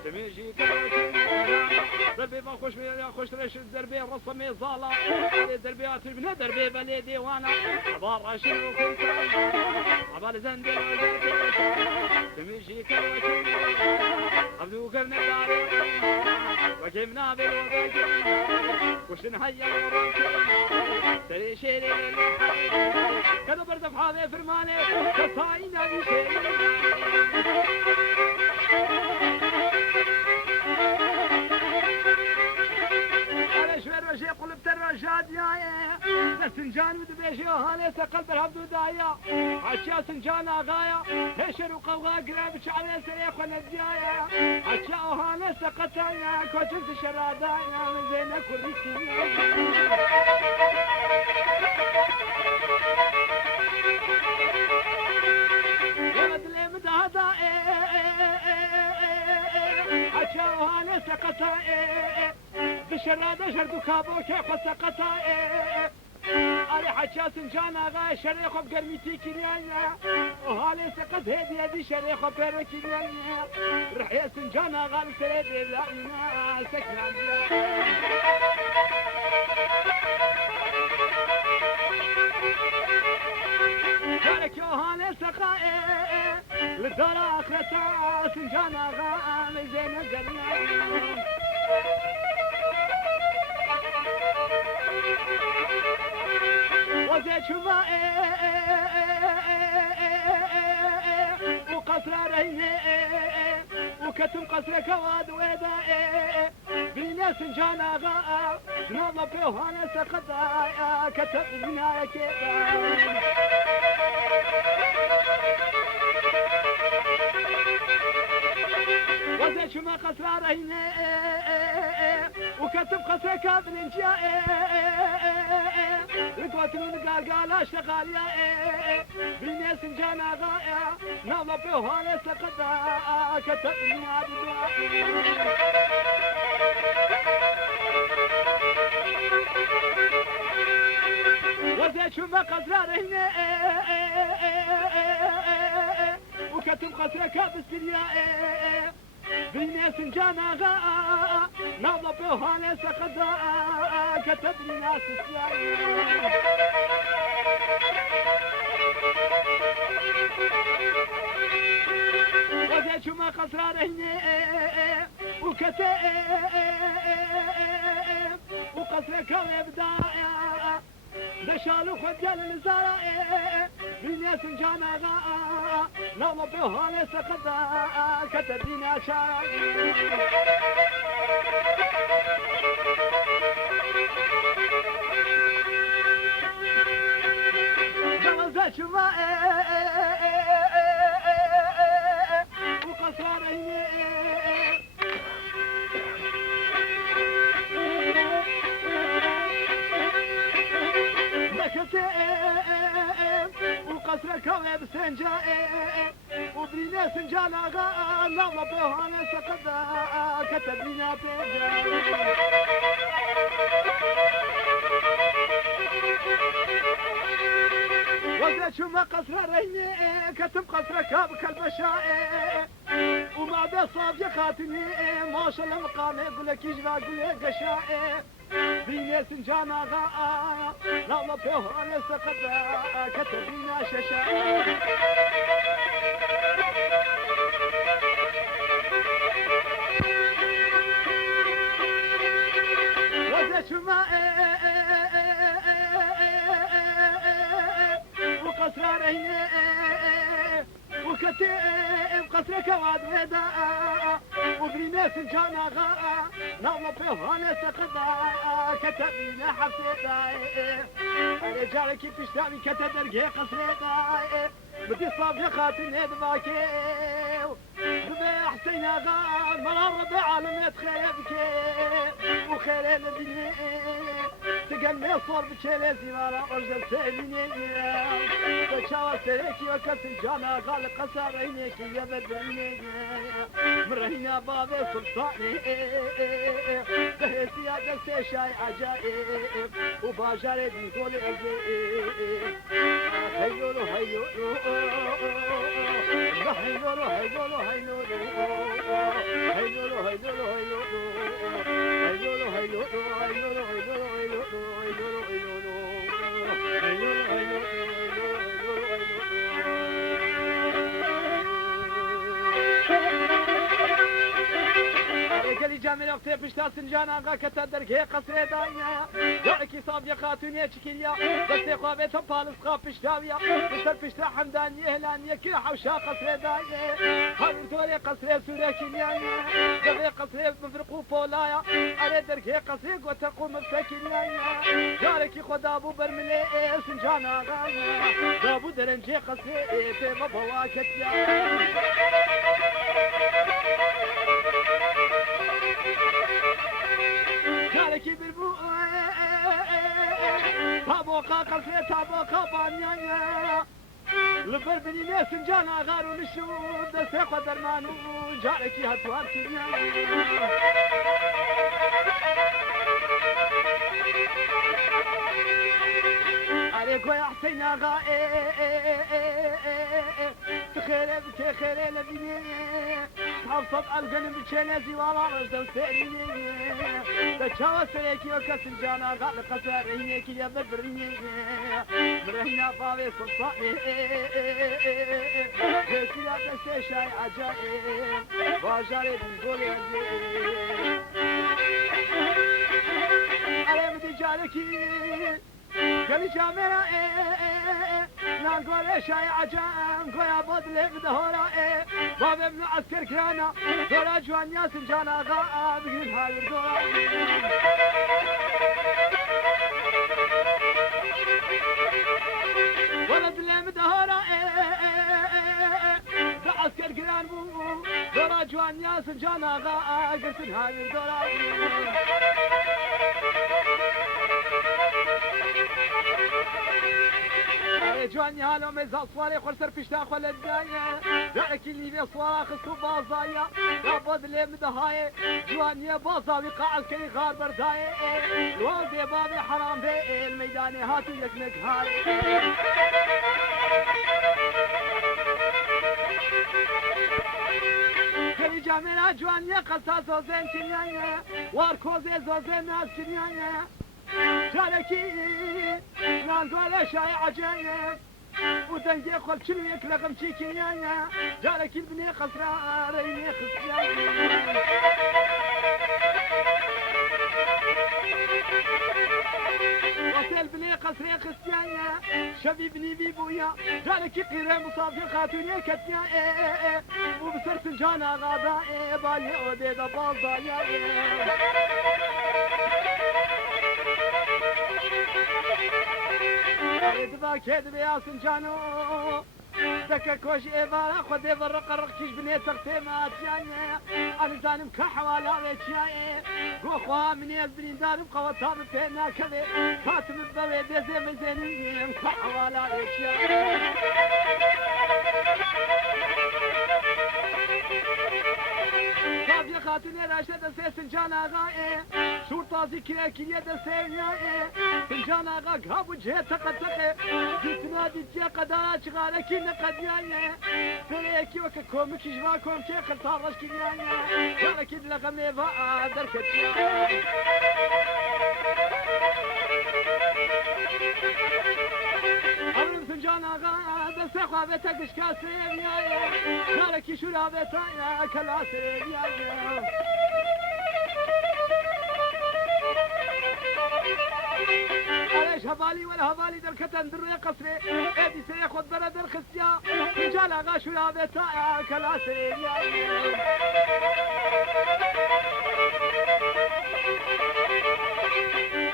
تميجي كده دربي ما خوش ملا خوش ريش الدربي رسمي زالا دربي اتربنا دربي بلي ديوانا عبار راشين وكنتان عبار زندل تميجي كده هبدو قرنا بداري وجبنا بالوضع وش نهيا سري شيري كذا برد بحاذي فرماني كصاينا بشيري على شوي الرجي قلبت الرجاد يا سنجان ودبيشي وهاني سقلب الهبدو دايا عشيا سنجان اغايا هشر وقوغا قراب شعلي سريخ ونجايا عشيا وهاني سقطايا كوشنت شرادايا من زينة كل يا مدلي مدهدا عشيا وهاني سقطايا بشرادة شردو كابو كيف سقطايا علي حجاس جان آغا شريخ بقرميتي كنيانا وهالي سقط هدي هدي شريخ بيركي كنيانا رحية سنجان آغا لسريد لعنا سكنان جارك يوهاني سقائي للدار آخرتا سنجان آغا مزين الزرنا وزي شوفا وقصر ريني وكتم قصر كواد ويدا بناس جانا غا نظر بيوهانا سقطا كتب بنايا كيدا وزي شما قصر ريني وكتب قصر كابل جاء لقوتني قال اشتغال يا بناس جانا غايا نظر بيوهانا سقطا كتب بنايا وزي شما قصر ريني وكتب قصر كابل جاء بناس جانا غا نظر بيوهانا سقطا كتب ناس وزي شما قصر ريني وكتب وقصر كابل بدايا دشالو خديال النزارة بناس جانا غا نظر بيوهانا سقطا كتب لنا شاي جوزة شما وقصارين وقصر كوي بسنجا وبرينا سنجانا غا نظر بيوهانا سقطا كتب لنا بيجا وزا شما قصر ريني كتب قصر كاب كالبشاء وما بيصاب يا خاتني ما شاء الله مقامي يقول لك يجبا يقول لك قشاء بني سنجانا غا نظر بيوهانا سقطا كتب لنا ششاء وزا شما وقصر ريني وكتب قصر كواد ويدا وبرينا سنجانا غا نظر بيوهانا سقطا كتب لنا حفيدا رجالك تشتامي كتب درقي قصريدا بدي صاب يا خاتني دباكي بما حسينا غا مرار بعالم يتخيل بكي وخير الدنيا تقل صور بكيلازي مالا رجل سيبيني تشاور سيكي وكسر جانا غالق قصر عينيك يا بدني مرهنا بابي سلطاني بهيسي هذا سيشاي عجائب وباجاري بنقول هيولو هيولو هيولو هيولو هيولو هيولو هيولو هيولو هيولو قالي جامل وقتي بشتا سنجان آغا كتا درقه قصري دايا يعكي صاب يا خاتوني تشكيليا دستي خوابيتا بالس خواب بشتاويا بشتر بشتا حمدانية هلانية كلا حوشا قصري دايا هارون تولي قصري سوريا كيليا دغي قصري مفرقو فولايا علي درقه قصري قوتقو مبسكيليا جاركي خدا ابو برملي سنجان آغا دابو درنجي قصري في مبواكتيا كالكي بالبو تابوكا قصري تابوكا بانيانا لبر بني ناس جانا غارو نشوف دستي قدر مانو جالكي هتوار كينيا قوي حسين آغا تخير بتخير لبني حفظت القلب بشينا زوارا رجل سيريني تشاوى سريكي وكسر جانا غال قصر رينيكي يا بدريني مرهنا فاوي صلصاني جيتي لا بسي شاي عجائب واجاري بنقول يا أنا بدي جاركي قالي جامرة نانقول شاي عجام قويا بدلي بدهورا باب ابن عسكر كرانا دورا جوان ياس جانا غا بقريب هاي الدورا ولد اللي مدهورا بعسكر كران بو دورا جوان ياس جانا غا قرسن هاي الدورا جواني هالو ميزا صوالي خرسر بيشتا خول الداية دعك اللي بي صوالي خصو بازايا لابد لي مدهاي جواني بازاوي قاع الكري غار برداي الوالدي بابي حرام بي الميداني هاتو يكنك هاي كري جامنا جواني قلتا زوزين كنيايا واركوزي زوزين ناس كنيايا جاركي نانقول شاي عجايب ودنجي خل شنو يكلغم شي كنيايا جاركي البني خسرا ريني خسيايا وصل بني قصري خسيايا شبي بني بيبويا جاركي قيرة مصافي خاتوني كتيا وبسرت جانا غادا بالي اودي دا بازايا دبا كذب يا سنجانو دكا كوش إبارة خد يفرق الرقشيش بني تغتيمات جاية أنا زانم كحوالا ويتشاية قوخوا مني البني دارم قوطاب فينا كذي كاتم البوي ديزي مزينيم كحوالا ويتشاية صافي خاتوني راشد سنجان آغائي شورطة ذكرى كلية سينيائي سنجان آغا قهاب وجهة تقتقي جتنا دي قدارات شغالكي نقديائي سريكي وكا كومكي جوا كومكي خلطان رشكي نيائي جاركي دلغمي فا دركتيائي أمرم سنجان آغا دسيخوا بيتك اشكاسي نيائي جاركي شورا بيتايا كلاسي نيائي علاش هبالي ولا هبالي دركتن دري قصري ادي سياخد بلد الخسيا رجال غاشو يا بيتا كلاسي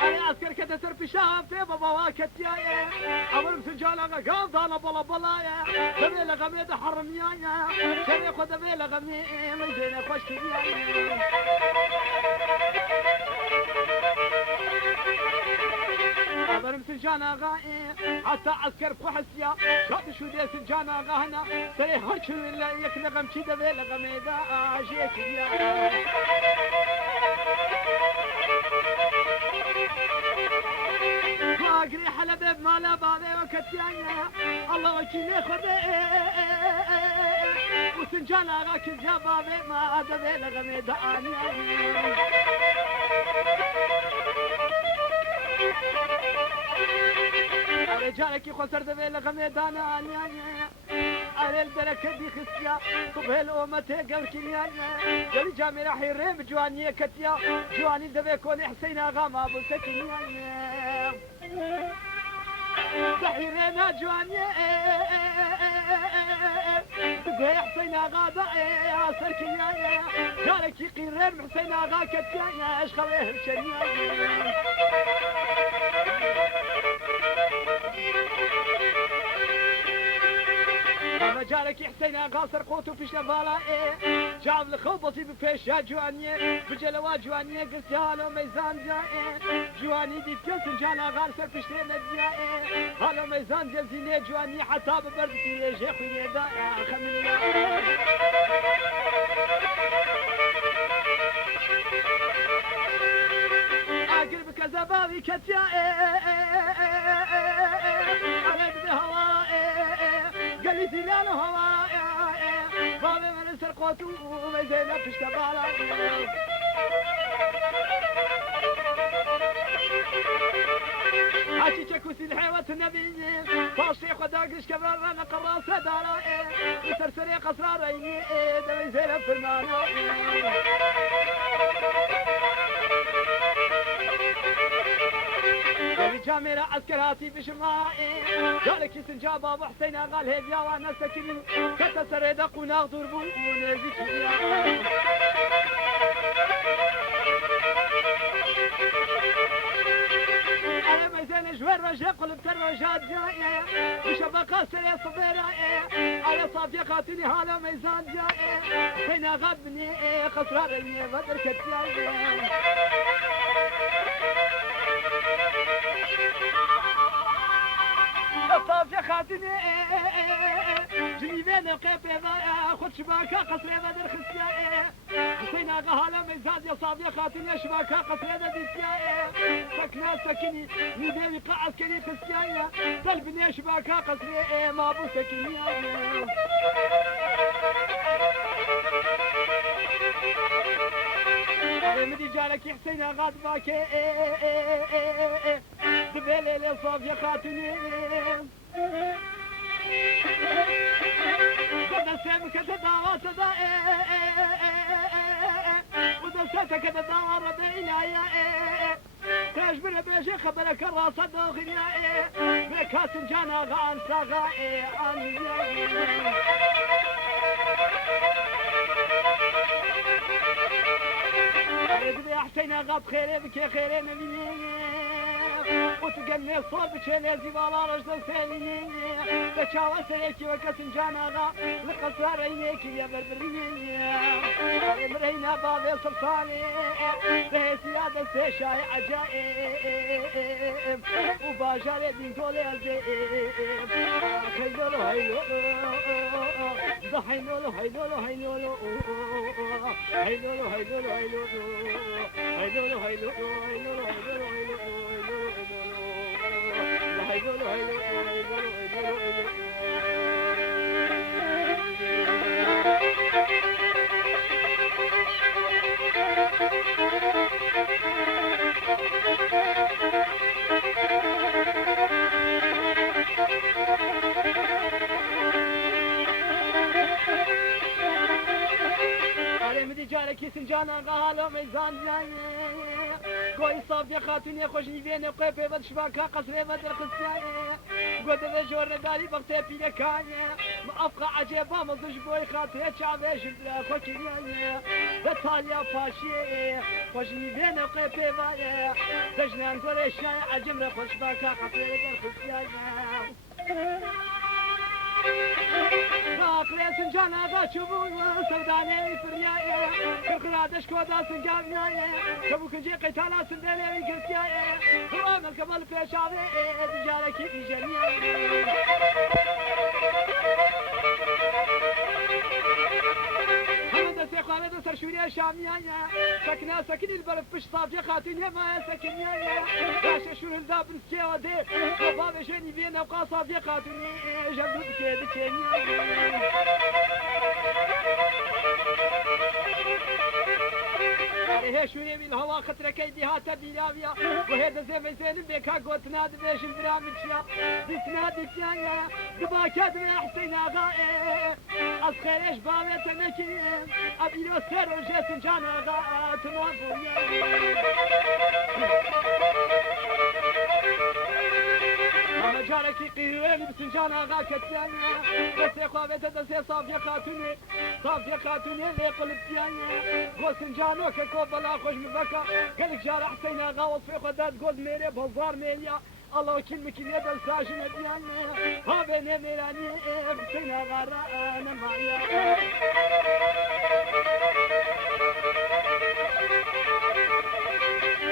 انا عسكر كده سر في شام في بابا واكت يا امر سجال قال ضانا بلا بلا يا تبي غميد حرم يا شري خد بي غمي ميدين خوش يا أمرم سنجان آغائي حتى عسكر بخحسيا شاد شو دي سنجان آغاهنا سري هرشو إلا يكنغم شي دبي لغمي دا آجيك يا ماقري حلبي بمالا بابي وكتيايا الله وكيني خدي وسنجان آغا كل جابابي ما دبي لغمي دا آنيا رجالك خسر دبي لغمي دانا آنيا على البركة دي خسيا طبه الأمة قبل كنيايا قال جامي راح يريم جوانية كتيا جواني دبي كوني حسين آغا ما أبو سكنيايا تحيرنا جوانية تقول حسين آغا داعي سركنيايا جالك يقيرين حسين آغا كتيا اش خويه الشنيايا جارك حسين قاصر قوتو فيش نفالا جاب لخوبتي بفيش يا جوانية بجلوا جوانية قلت هالو ميزان جائي جواني دي كلسن جانا غارسر فيش نجائي هالو ميزان جلزيني جواني حتى ببردتي ليش يا خويني دائع خمنا أقرب كذبابي كتيا زيلان هوا بابي من سرقوت ومزينة فشت بالا هاتي تكوسي الحيوة النبي فاشي خداقش كبار انا قراص دارا وسرسري قصرار عيني دمي زينة في المانا جامرة عسكراتي بشمائي جالك سنجاب ابو حسين قال هيبيا وانا سكنين كتا سريدق وناغدر بون ذكي انا مازال جوار رجاء قلبت الرجاء جاية وشبكة سري صبيرة على صديقاتي هالا ميزان جاية حسين غبني خسراني بدر كتاية صافي خاتني جنيبين قيبي خد شباكة قصري بدر خسيا حسين غهالة ميزاد يا صافي خاتني شباكة قصري بدر خسيا سكنا سكني نديوي قاعد كني خسيا قلبني شباكة قصري ما بو سكني مدي جالك يا حسين غاد باكي دبيلي لي صافي خاتني قد سامك تدعوى تدعى ودستك تدعوى ربينا يا تجبر بيجي خبرك الراس الداخل يا بكاس جانا غان سغاي عني يا حسين غاب خيري بك خيري مني وتقني صوب بشيلي زبالة رجل سيني بشاوى سيكي وكسن جاناغا لقصار عينيكي يا بربريني مرينا بابي صبصاني به سيادة سيشاي عجائب وباجاري دين تولي الزيب خيلولو هيلولو هيلولو هيلولو هيلولو هيلولو هيلولو هيلولو هيلولو هيلولو جارك سنجانا قالوا ميزان جاي قوي صافي خاتوني خوشني بين قيبي بد شباكا قصري بدر خساي قد بجور داري بغتي بيكانيا ما افقع عجيبه مزج بوي خاطري شعبيش بلا خوكينيا دتاليا فاشي خوشني بين قيبي بايا دجنا نقول الشاي عجمره خوش باكا قصري بدر خساي راقلي سنجانا غاشبو سوداني فريايا كرخرادش كودا سنجانيا كبو كنجي قيتالا سندلي كرسيايا قرآن الكمال بيشاوي تجاركي في جميع خالد سرشوريا شاميايا سكنا سكن البلد بش صافي خاتين ما سكنيايا باش شو الذاب نسكي ودي بابا جاني بين ابقى صافي خاتين جنب بكي عليه شوري من الهواء خطر كيدي هاتا بيلاويا وهذا زي ما زين بيكا قوت نادي باش البرامج يا بتنادي يا دباكات يا حسين اغا اصخيرش بابا تمكي ابي لو سر وجسم جانا اغا تمام أنا جارك قيرين بسنجان أغا كتانيا بس يخوابت دسي صافي خاتوني اللي قلبتيانيا قول سنجانو ككوب بلا خوش مبكا قالك جار حسين أغا وصفي خدات قول ميري بهزار ميليا الله وكل مكين يدل ساجن ديانيا ها بيني ميراني حسين أغا رانا معيا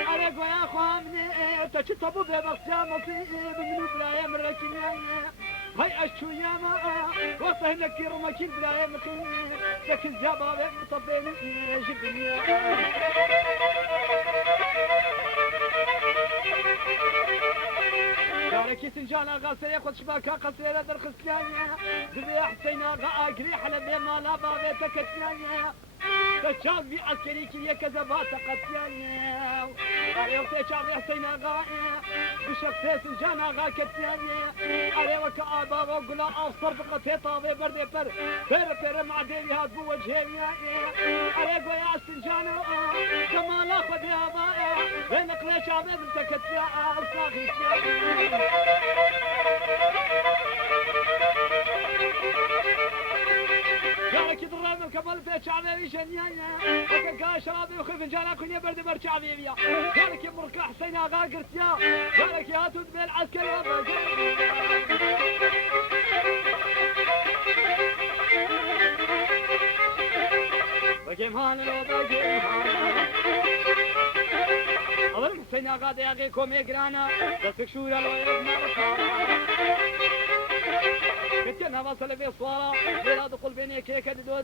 عليك ويا خوامني تشتبو ببقى مصيب من بلايا مركنيا هاي اشو يا ما وصهنا كير مكين بلايا مكين لكن جابا مطبين جبنيا جارك سنجان آغا سري خود شباكا قصيرة در خسيانيا دبي حسين آغا أقري حلبي مالا بابي تكتيانيا تشاف في عسكري كي يكذبات قتيانيا أريو تشاف حسين آغا بشخص سنجان آغا كتيانيا أريو كآبا وقلا أفصر بقتي طابي بردي فر معديني هاد بوجهي أريو يا سنجان كمالا خد يا بايا بين قلي شعبي بنتكتيا أصاغي جارك يضرب كمال في شعبي شنيايا وكا شرابي وخيف جانا كل برد برشعبي بيا جارك يمرك حسين آغا قرتيا جارك يا تود بالعسكر يا بجيمان لو بجيمان أول حسين آغا دياغي كومي قرانا دستك شورا لو يبنا كتنا وصل في الصوارة بلا دخل بيني كيكة دلو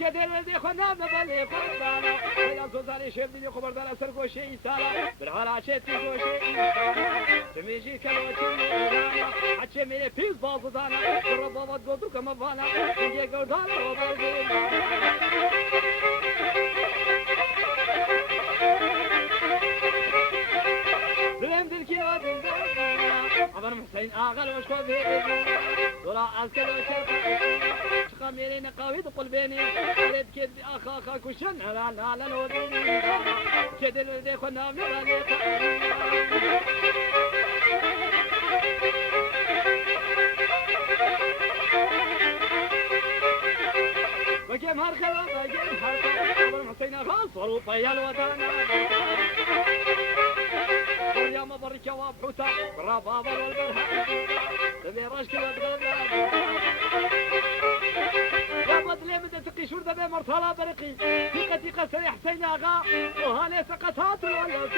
كدير دي خنا ببالي خدانا يا زوزاري شيف دي خبر دار سرقو شيء سالا بالحالا شيء تيجو شيء تميجي كلوتي رانا حتى ميري بيز بازدانا ربابات بودو كما بانا نجي قردانا وبالدينا دلم دل كيلو دل عمر حسين آغل وشكو بيدي دورا عسكر وشكو خميرين قوي تقول بيني قريت كيد أخا كشن لا لو بيني كيد الذي خنا من وكيم هرخلا وكيم هرخلا عمر حسين غاصر وطيا الودانا يا مبرك يا وابحوتا بالربابة والبرهان تبي رشك وتغلب يا بدلي بدأ تقي شرطة بي مرتلا برقي ثقتي قسري حسين آغا وهاني سقطات الولد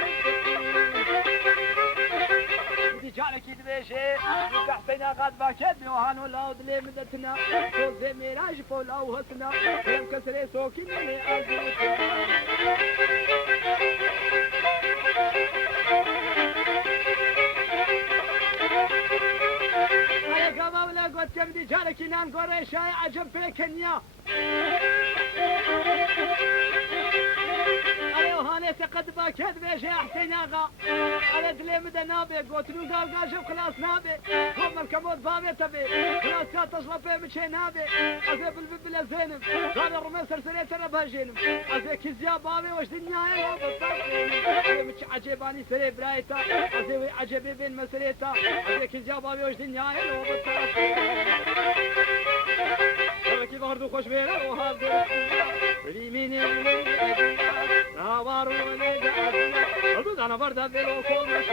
بدي جالك يدبيشي يبقى حسين آغا دباكت بي وهان ولا ودلي مدتنا توزي ميراج فولا وهسنا يم كسري سوكي مني أزيد قلت كبدي جالك ينام قري شاي عجب في كنيا أيوه هاني تقد باكد بيش يا حسين آغا على دلي مدى نابي قلت له قال قاشب خلاص نابي هم الكمود بابي تبي خلاص كانت تصلب فيه مشي نابي أزي بالببلة زينب قال الرمي سرسرية ترى بهجينب أزي كزيا بابي وش دنياي أزي مش عجيباني سري برايتا أزي عجيبي بين مسريتا أزي كزيا بابي وش دنياي كيف هردو خوش بينا وهذا ريميني نوارو ونجا هردو دانا بردا بيلو كومش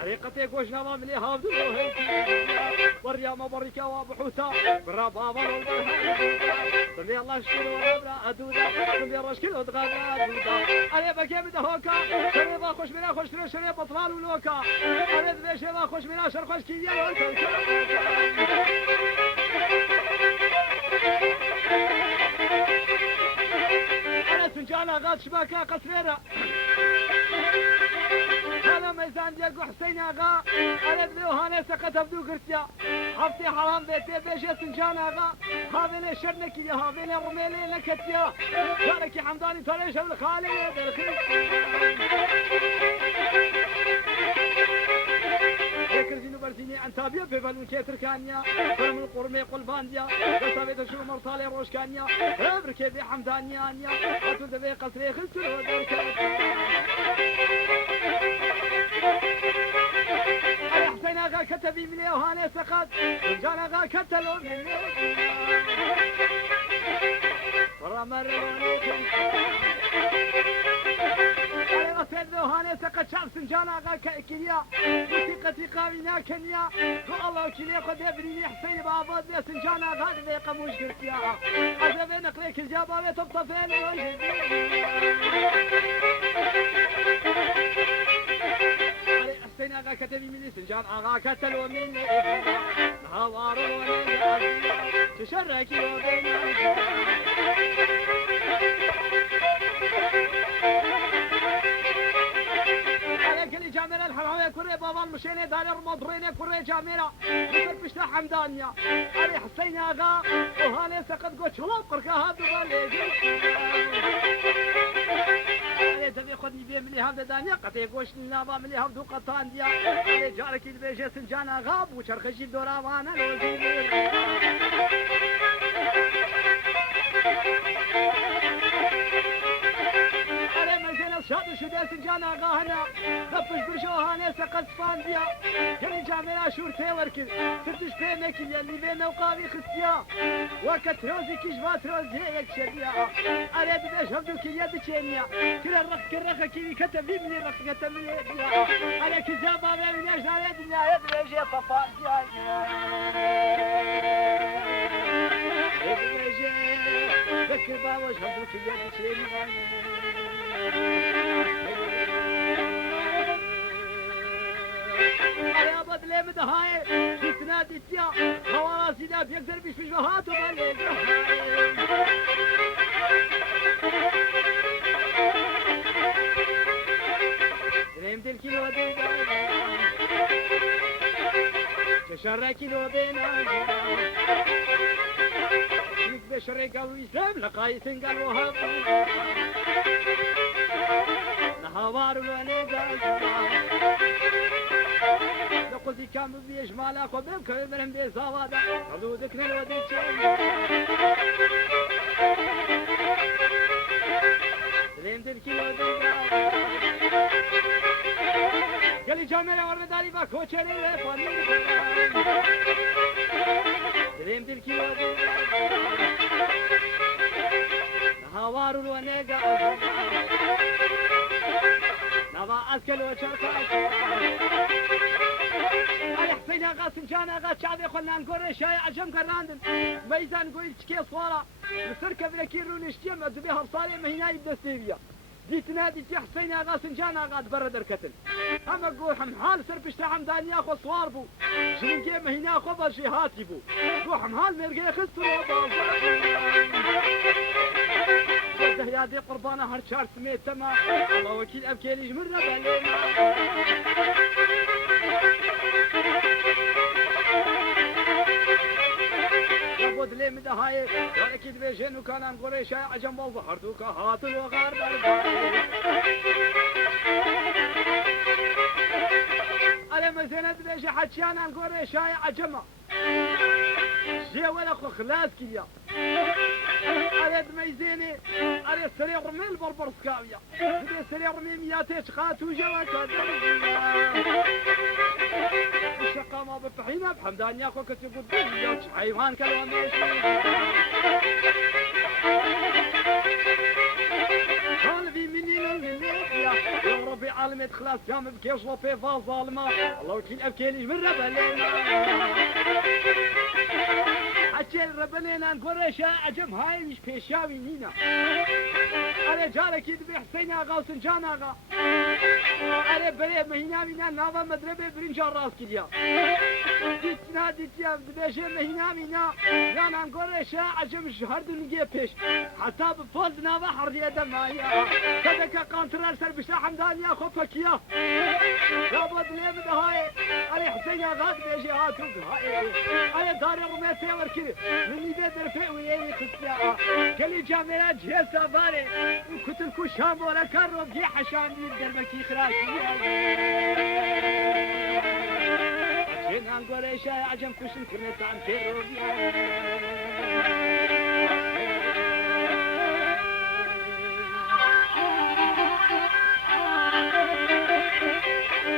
حريقتي خوش نوام لي هافدو وريا مبركة وابحوتا برابابا والبرهان تبي الله شكل وغابرا أدودا تبي رشكل وتغابرا أدودا أنا بكي بدا هوكا شريبا خوش بينا خوش ترى شريبا طفال ولوكا أنا دبي شريبا خوش بينا شر خوش كيديا والكوكا أنا سنجانا غاد شباكا قصيرة هذا ميزان ديالكو حسين آغا أنا دبي وهاني سقط بدو قرتيا عفتي حرام بيتي بيجي سنجان آغا هذين شرنكي هذين رميلي لكتيا جاركي حمداني تريش الخالي كرزينو برزيني انتابيا بيبالون كيتر كانيا فرم القرمي قلبانديا بسابيت شو مرسالي روش كانيا ابركي بي حمدانيا انيا قتل دبي قصري خلتر ودركا انا حسين اغا كتبي مني وهاني سقط جان اغا كتلو مني ورا مروني سيد هاني سقط شخص جانا غا كيليا وثيقتي قاوينا كنيا والله كيليا قد يبريني حسين بابا دي سنجانا غا ذي قموش قرتيا أزبي نقليك الجابة تبطفين حسين اغا كتبي مني سنجان اغا كتلو مني نهوارو تشركي وبيني نظام مشيني داري رمضريني كوري جاميرا مثل بشتا حمدانيا علي حسين اغا وهاني سقط قوش شلوب قركا هادو بالي علي تبي خدني بيه ملي هاو دانيا قطي قوش نابا ملي هاو دو قطان ديا علي جارك البيجي سنجان اغا وشرخشي الدورا وانا الوزير شادو شدال سنجان آغا هنا دفش برشو هاني سقط فانديا كمي جامعة شور تيلر كل سرتش بينك اللي بين وقاوي خستيا وقت روزي كيشبات روزي هيك شديا أريد بيش هبدو كليا دشينيا كل الرخ كرخة كيلي كتب لي من الرخ كتب لي على كذابة من ياش ناري دنيا يدري يا بابا يدري ذكر باوش هبدو كليا دشينيا يا بدلي مدهاي شفتنا ديتيا خواراسي دا بيقدر بيش بهاتو بالي دريم دل كيلو دينا تشرى كيلو دينا شيك بشري قالوا يسلم لقايسين قالوا هاب نهوارو لونيقا لقلتي كام بيجمالا خبيب كبيرهم بيزاوادا خلودك نلودي سليم دل كيلو دينا قالي جامعة ورد داري با كوچري فاني سليم دل كيلو دينا نهوارو لونيقا نبا أسكل وشركة علي حسين آغا سنجان آغا شعبي خلنا نقول شاي عجم كراندن ميزان نقول تشكي صورة نسركة بلكي رونشتيا مدبي هبصالي مهناي بدستيبيا ديت نادي تي حسين آغا سنجان آغا تبرد الكتل أما قول حمحال سربشتا حمداني أخو صواربو شنجي مهنا أخو برشيهاتي بو قول حمحال مرقي خستر يا دي قربانة هرشار سميت تما الله وكيل أبكيلي جمرنا بالينا لابد لي من هاي ولكن بيجين وكان نقول شاي عجم وظهرتوك هات الوغار أنا مزينة بيجي حتشانا نقول شاي عجمة جي ولا خو خلاص كيا أريد ميزيني أريد سريع رمي البربرسكاوية أريد سريع رمي مياتيش خاتو جوا كذا الشقة ما بفحينا بحمدان ياخو كتبو الدنيا حيوان كالوميش قلبي مني للمليبيا يا ربي عالمي خلاص جام بكيش لطي ظالمة الله وكيل أبكيلي من ربلينا حتى ربلينا نقول شاء عجم هاي مش بيشاوي نينا أنا جارك يدبي حسين آغا وسنجان آغا أنا بريب مهنامينا ناظر مدربي برنجان راس كليا ديتنا ديتيا بدبيشي مهنامينا لانا نقول شاء عجم شهردو نجي بيش حتى بفوز ناظر حردي دمايا كذاك قانترال سربشتا حمدان يا خوفكيا لابد لي من هاي أنا حسين آغا بيجي هاتوك هاي أنا داري رميتي وركري مني بيدر في ويلي خسيا كلي جامعات جهسة باري وكتل كوشام ولا كارو بجي حشام يدر مكي خراشي عشان نقول ايش عجم كوشن كرنت عم تيرو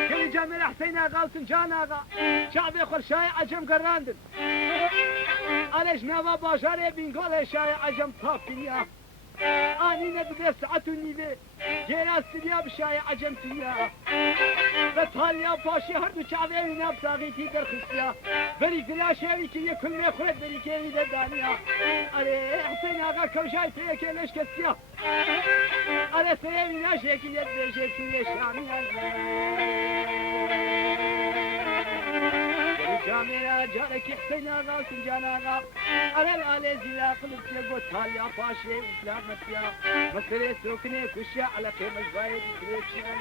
كلي جامعة حسين آغا وسنجان آغا شعبي خل شاي عجم قراندن أليش نابا باشاري بينقول شاي عجم طافية أني ندبي ساعتني بي جينا سريا بشاي عجم تيا بطاليا باشي هردو شعبي نابتاغيتي درخصيا بريك لا شاوي كي كل ما يخرج بريك يدا دانيا ألي حسين آغا كوشاي فيك ليش كسيا ألي سيامي ناشي كي يدري كي شامي جامعة جارك حسين آغا وسنجان آغا أنا الآلي زيلا قلت لقوت هاليا باشي إسلامت يا مسكري سوكني كشيا على قيمة جبايد كريكشان